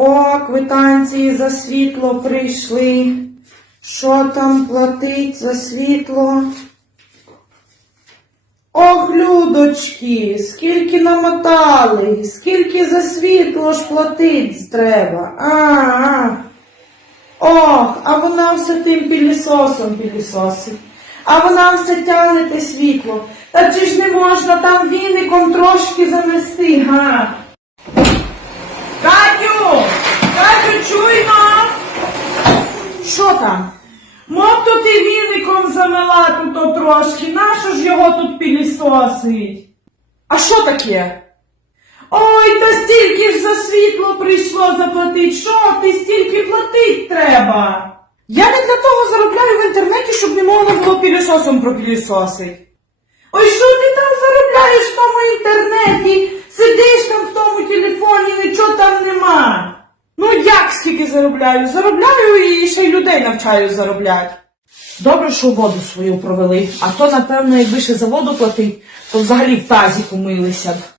О, квитанції за світло прийшли. Що там платить за світло? Ох, людочки, скільки намотали, скільки за світло ж платить треба. А, а. Ох, а вона все тим пілісосом пілісосить. А вона все тягне те світло. Та чи ж не можна там віником трошки занести, га? Там? Мов то ти віником замела тут трошки, нащо ж його тут пілісосить? А що таке? Ой, та стільки ж за світло прийшло заплатить. Що ти стільки платить треба? Я не для того заробляю в інтернеті, щоб не можна було пілісосом пропілісосить. Ой, що ти там заробляєш в тому інтернеті? Сидиш там в тому телефоні, заробляю? Заробляю і ще й людей навчаю заробляти. Добре, що воду свою провели, а то, напевно, якби ще за воду платить, то взагалі в тазі помилися б.